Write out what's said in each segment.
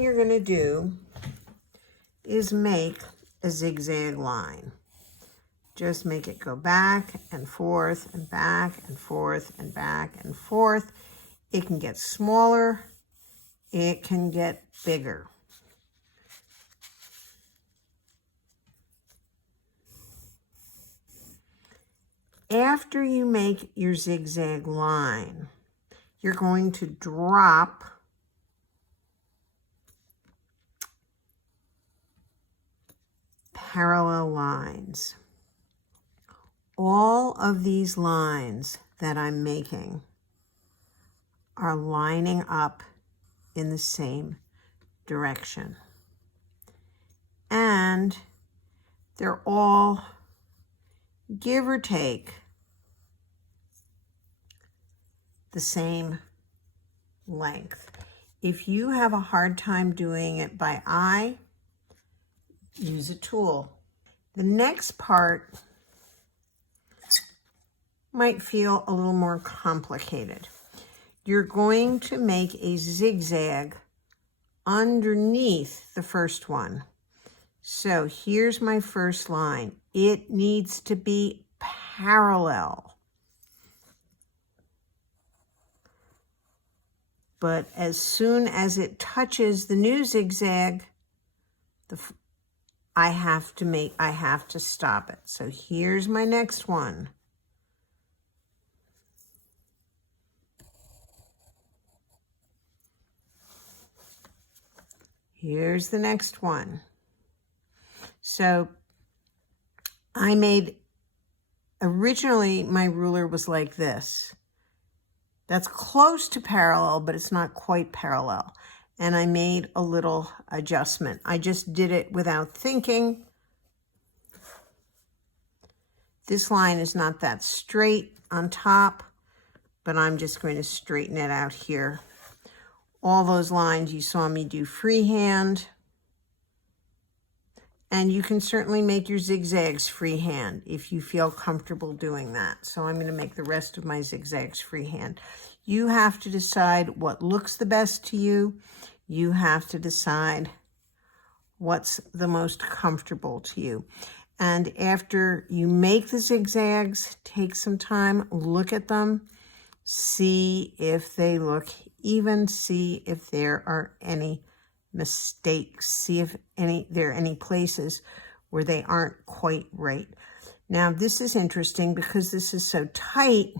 thing you're going to do is make a zigzag line. Just make it go back and forth and back and forth and back and forth. It can get smaller. It can get bigger. After you make your zigzag line, you're going to drop parallel lines. All of these lines that I'm making are lining up in the same direction. And they're all, give or take, the same length. If you have a hard time doing it by eye, use a tool. The next part might feel a little more complicated. You're going to make a zigzag underneath the first one. So here's my first line. It needs to be parallel. But as soon as it touches the new zigzag, I have to stop it. So here's my next one. Here's the next one. So I made, originally my ruler was like this. That's close to parallel, but it's not quite parallel. And I made a little adjustment. I just did it without thinking. This line is not that straight on top, but I'm just going to straighten it out here. All those lines you saw me do freehand. And you can certainly make your zigzags freehand if you feel comfortable doing that. So I'm going to make the rest of my zigzags freehand. You have to decide what looks the best to you. You have to decide what's the most comfortable to you. And after you make the zigzags, take some time, look at them, see if they look even, see if there are any mistakes, see if there are any places where they aren't quite right. Now this is interesting because this is so tight.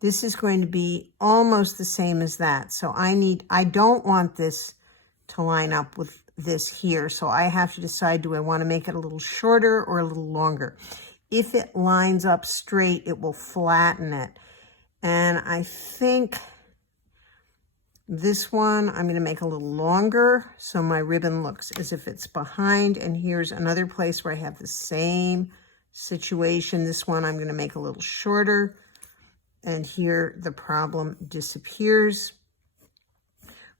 This is going to be almost the same as that. So I don't want this to line up with this here. So I have to decide, do I want to make it a little shorter or a little longer? If it lines up straight, it will flatten it. And I think this one, I'm going to make a little longer so my ribbon looks as if it's behind. And here's another place where I have the same situation. This one I'm going to make a little shorter. And here the problem disappears.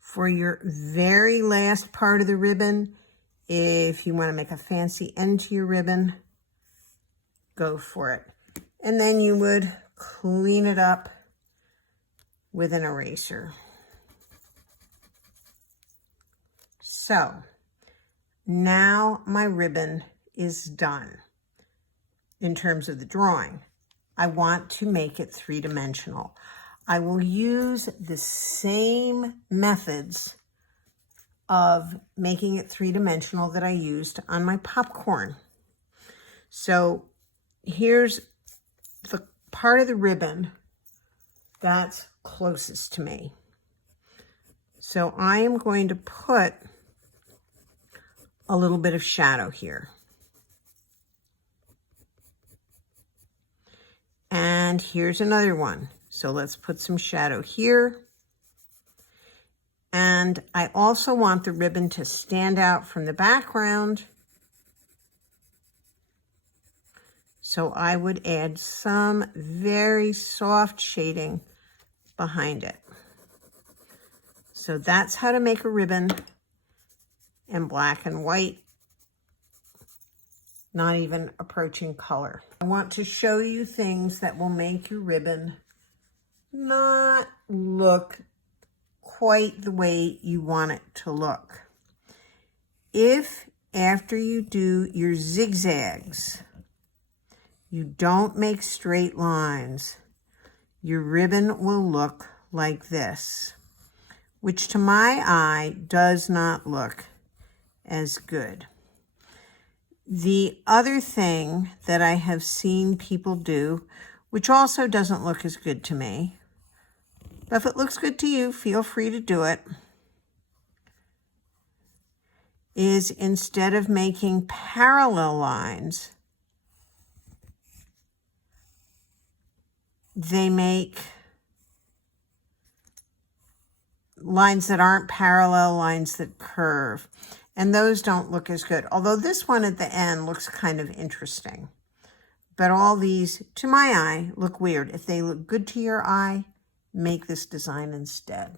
For your very last part of the ribbon, if you want to make a fancy end to your ribbon, go for it. And then you would clean it up with an eraser. So now my ribbon is done in terms of the drawing. I want to make it three-dimensional. I will use the same methods of making it three-dimensional that I used on my popcorn. So here's the part of the ribbon that's closest to me. So I am going to put a little bit of shadow here. And here's another one. So let's put some shadow here. And I also want the ribbon to stand out from the background. So I would add some very soft shading behind it. So that's how to make a ribbon in black and white, not even approaching color. I want to show you things that will make your ribbon not look quite the way you want it to look. If after you do your zigzags, you don't make straight lines, your ribbon will look like this, which to my eye does not look as good. The other thing that I have seen people do, which also doesn't look as good to me, but if it looks good to you, feel free to do it, is instead of making parallel lines, they make lines that aren't parallel, lines that curve. And those don't look as good. Although this one at the end looks kind of interesting. But all these, to my eye, look weird. If they look good to your eye, make this design instead.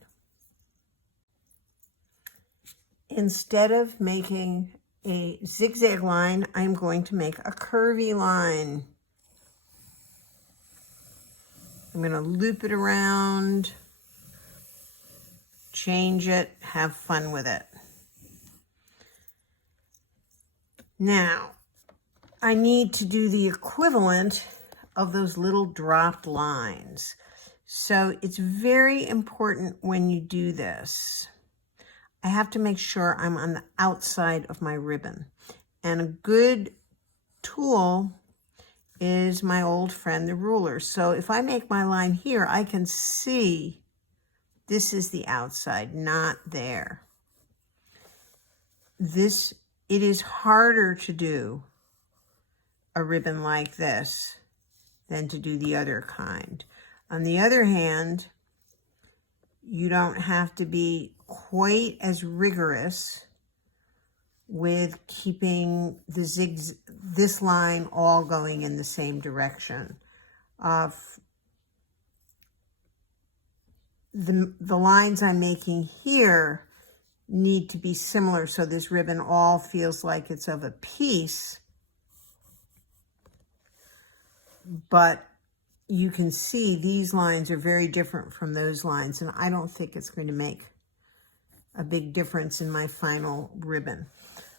Instead of making a zigzag line, I'm going to make a curvy line. I'm going to loop it around, change it, have fun with it. Now, I need to do the equivalent of those little dropped lines. So it's very important when you do this. I have to make sure I'm on the outside of my ribbon. And a good tool is my old friend, the ruler. So if I make my line here, I can see this is the outside, not there. It is harder to do a ribbon like this than to do the other kind. On the other hand, you don't have to be quite as rigorous with keeping this line all going in the same direction. The lines I'm making here need to be similar so this ribbon all feels like it's of a piece. But you can see these lines are very different from those lines, and I don't think it's going to make a big difference in my final ribbon.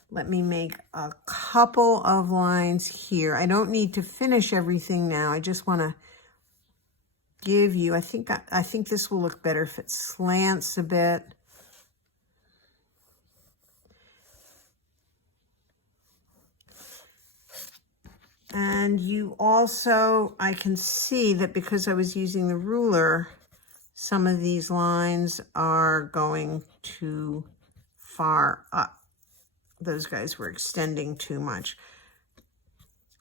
Let me make a couple of lines here. I don't need to finish everything now. I just want to give you, I think this will look better if it slants a bit. And you also, I can see that because I was using the ruler, some of these lines are going too far up. Those guys were extending too much.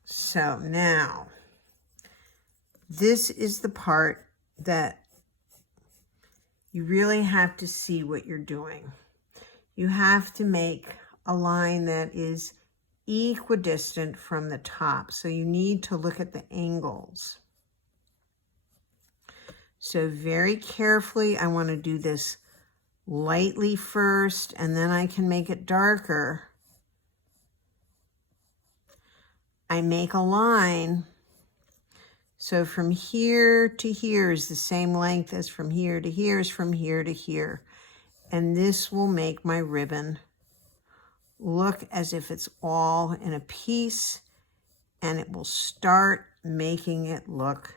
So now, this is the part that you really have to see what you're doing. You have to make a line that is equidistant from the top. So you need to look at the angles. So very carefully, I want to do this lightly first, and then I can make it darker. I make a line. So from here to here is the same length as from here to here is from here to here. And this will make my ribbon look as if it's all in a piece, and it will start making it look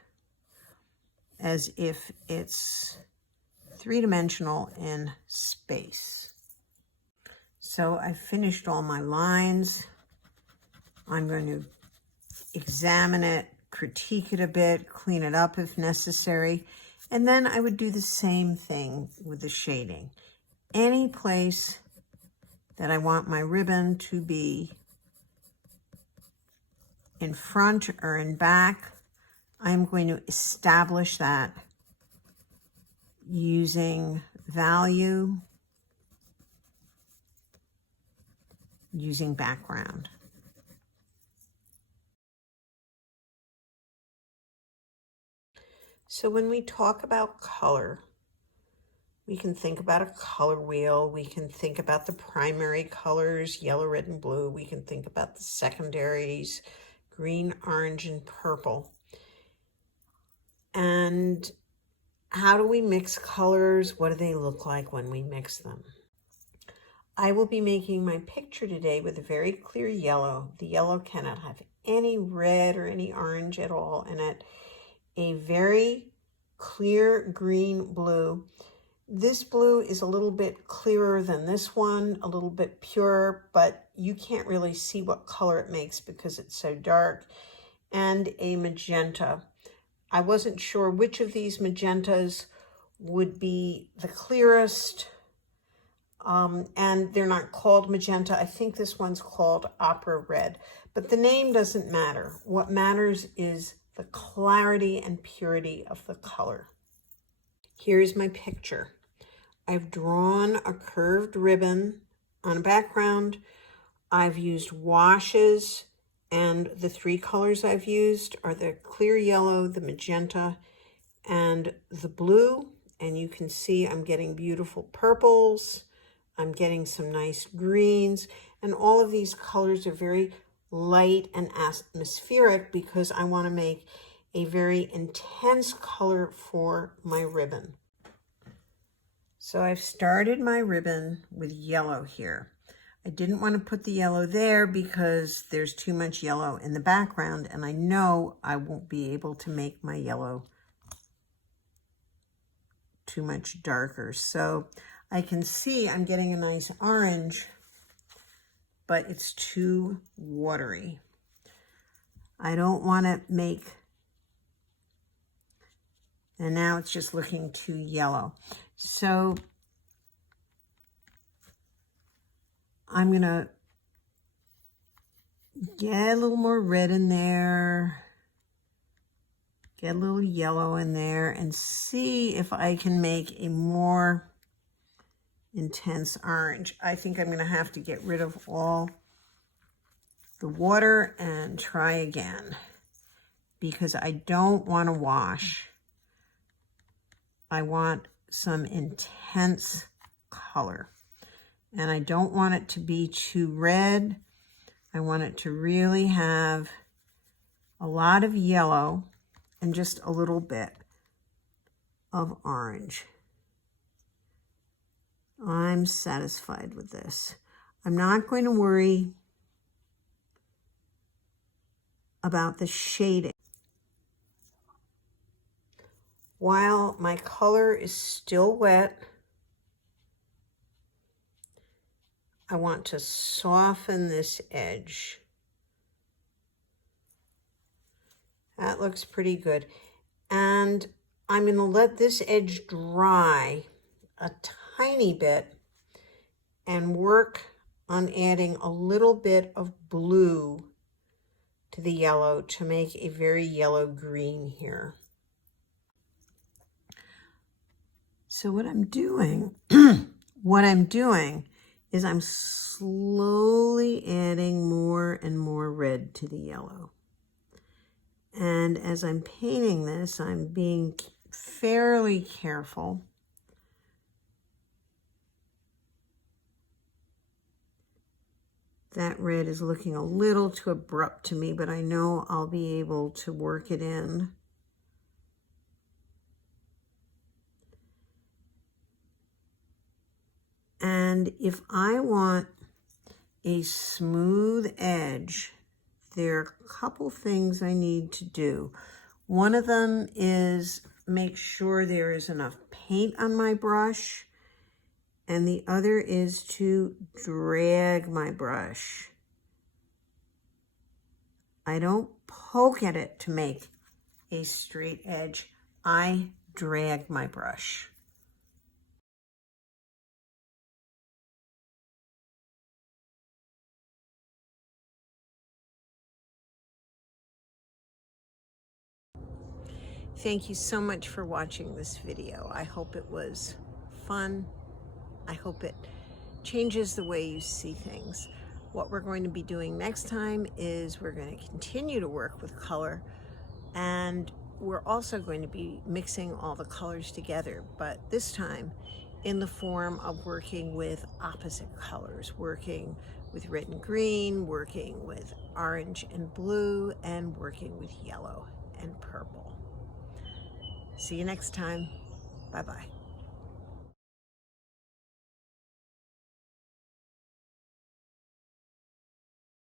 as if it's three-dimensional in space. So I finished all my lines. I'm going to examine it, critique it a bit, clean it up if necessary, and then I would do the same thing with the shading. Any place that I want my ribbon to be in front or in back, I'm going to establish that using value, using background. So when we talk about color, we can think about a color wheel. We can think about the primary colors, yellow, red, and blue. We can think about the secondaries, green, orange, and purple. And How do we mix colors? What do they look like when we mix them? I will be making my picture today with a very clear yellow. The yellow cannot have any red or any orange at all in it. A very clear green blue. This blue is a little bit clearer than this one, a little bit purer, but you can't really see what color it makes because it's so dark. And a magenta. I wasn't sure which of these magentas would be the clearest, and they're not called magenta. I think this one's called opera red, but the name doesn't matter. What matters is the clarity and purity of the color. Here's my picture. I've drawn a curved ribbon on a background. I've used washes, and the three colors I've used are the clear yellow, the magenta, and the blue. And you can see I'm getting beautiful purples. I'm getting some nice greens. And all of these colors are very light and atmospheric because I want to make a very intense color for my ribbon. So I've started my ribbon with yellow here. I didn't want to put the yellow there because there's too much yellow in the background, and I know I won't be able to make my yellow too much darker. So I can see I'm getting a nice orange, but it's too watery. I don't want to make, and now it's just looking too yellow. So I'm going to get a little more red in there, get a little yellow in there, and see if I can make a more intense orange. I think I'm going to have to get rid of all the water and try again because I don't want to wash. I want some intense color. And I don't want it to be too red. I want it to really have a lot of yellow and just a little bit of orange. I'm satisfied with this. I'm not going to worry about the shading. While my color is still wet, I want to soften this edge. That looks pretty good. And I'm going to let this edge dry a tiny bit and work on adding a little bit of blue to the yellow to make a very yellow-green here. So what I'm doing, is I'm slowly adding more and more red to the yellow. And as I'm painting this, I'm being fairly careful. That red is looking a little too abrupt to me, but I know I'll be able to work it in. And if I want a smooth edge, there are a couple things I need to do. One of them is make sure there is enough paint on my brush, and the other is to drag my brush. I don't poke at it to make a straight edge. I drag my brush. Thank you so much for watching this video. I hope it was fun. I hope it changes the way you see things. What we're going to be doing next time is we're going to continue to work with color, and we're also going to be mixing all the colors together, but this time in the form of working with opposite colors, working with red and green, working with orange and blue, and working with yellow and purple. See you next time. Bye-bye.